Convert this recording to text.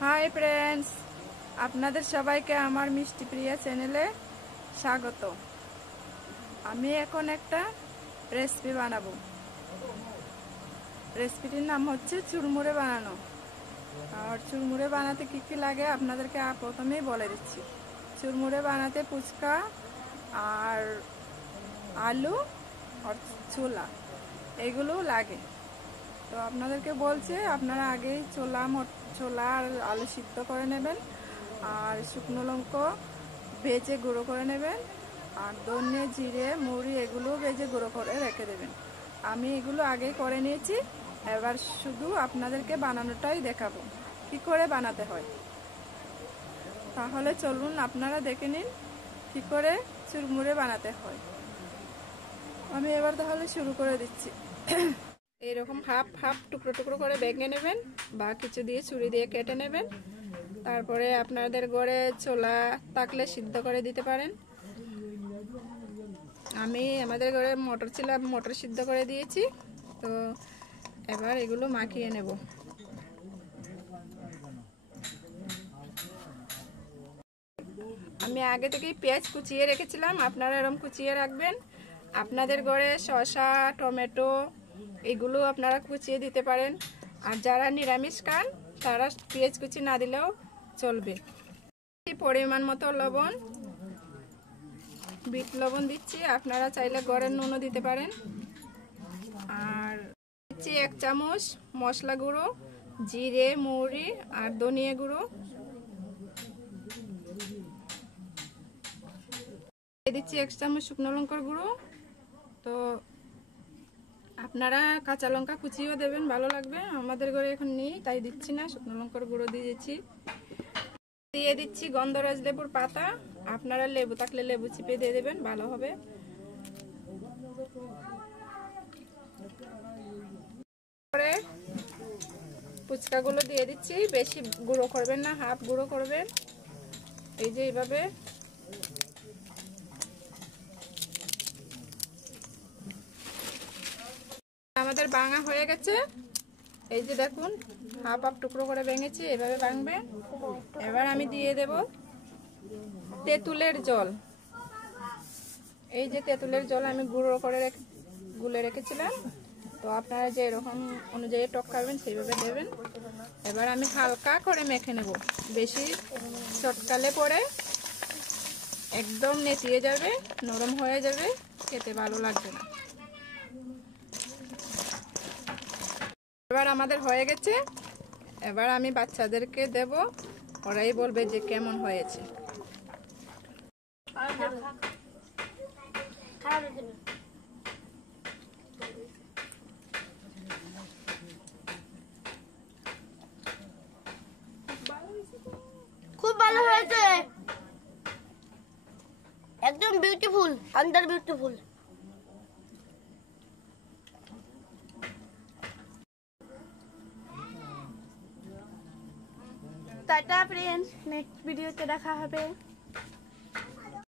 Hi friends, আপনাদের সবাইকে আমার মিষ্টি প্রিয়া চ্যানেলে স্বাগত। আমি এখন একটা রেসিপি বানাবো। রেসিপিটির নাম হচ্ছে চুরমুরে বানানো। আর চুরমুরে বানাতে কি কি লাগে আপনাদেরকে প্রথমেই বলে দিচ্ছি। চুরমুরে বানাতে ফুচকা আর আলু আর ছোলা এগুলো লাগে। তো আপনাদেরকে বলছে আপনারা আগেই ছোলা আর আলু সিদ্ধ করে নেবেন, আর শুকনো লঙ্কা ভেজে গুঁড়ো করে নেবেন, আর ধনে জিরে মুড়ি এগুলো ভেজে গুঁড়ো করে রেখে দেবেন। আমি এগুলো আগেই করে নিয়েছি, এবার শুধু আপনাদেরকে বানানোটাই দেখাবো কি করে বানাতে হয়। তাহলে চলুন আপনারা দেখে নিন কি করে চুরমুরে বানাতে হয়। আমি এবার তাহলে শুরু করে দিচ্ছি। এরকম হাফ হাফ টুকরো টুকরো করে ভেঙে নেবেন বা কিছু দিয়ে ছুরি দিয়ে কেটে নেবেন। তারপরে আপনাদের ঘরে ছোলা থাকলে সিদ্ধ করে দিতে পারেন। আমি আমাদের ঘরে মটর ছিল, মটর সিদ্ধ করে দিয়েছি। তো এবার এগুলো মাখিয়ে নেব। আমি আগে থেকেই পেঁয়াজ কুচিয়ে রেখেছিলাম, আপনারা এরকম কুচিয়ে রাখবেন। আপনাদের ঘরে শসা টমেটো এগুলো আপনারা কুচিয়ে দিতে পারেন। আর যারা নিরামিষ খান তারা পেঁয়াজ কুচি না দিলেও চলবে। পরিমাণ মতো লবণ, বিট লবণ দিচ্ছি, আপনারা চাইলে ঘরের নুনও দিতে পারেন। আর দিচ্ছি 1 চামচ মশলা গুঁড়ো, জিরে মৌরি আর ধনিয়া গুঁড়ো। দিচ্ছি 1 চামচ শুকনো লঙ্কার গুঁড়ো। তো আপনারা কাঁচা লঙ্কা কুচিও দেবেন, ভালো লাগবে। আমাদের ঘরে এখন নেই তাই দিচ্ছি না, শুকনো লঙ্কার গুঁড়ো দিয়ে দিচ্ছি গন্ধরাজ লেবুর পাতা। আপনারা লেবু থাকলে লেবু চিপে দিয়ে দেবেন, ভালো হবে। পরে ফুচকাগুলো দিয়ে দিচ্ছি, বেশি গুঁড়ো করবেন না, হাফ গুঁড়ো করবেন। এই যে এইভাবে আমাদের ভাঙা হয়ে গেছে। এই যে দেখুন হাফ হাফ টুকরো করে ভেঙেছি, এভাবে ভাঙবে। এবার আমি দিয়ে দেব তেঁতুলের জল। এই যে তেঁতুলের জল আমি গুলে রেখেছিলাম। তো আপনারা যে এরকম অনুযায়ী টক খাবেন সেইভাবে দেবেন। এবার আমি হালকা করে মেখে নেব, বেশি চটকালে পরে একদম নেতিয়ে যাবে, নরম হয়ে যাবে, খেতে ভালো লাগবে না। এবার আমাদের হয়ে গেছে। এবার আমি বাচ্চাদেরকে দেব, ওরাই বলবে যে কেমন হয়েছে। খুব ভালো হয়েছে, একদম beautiful, under beautiful. Tata friends, next ভিডিওতে দেখা হবে।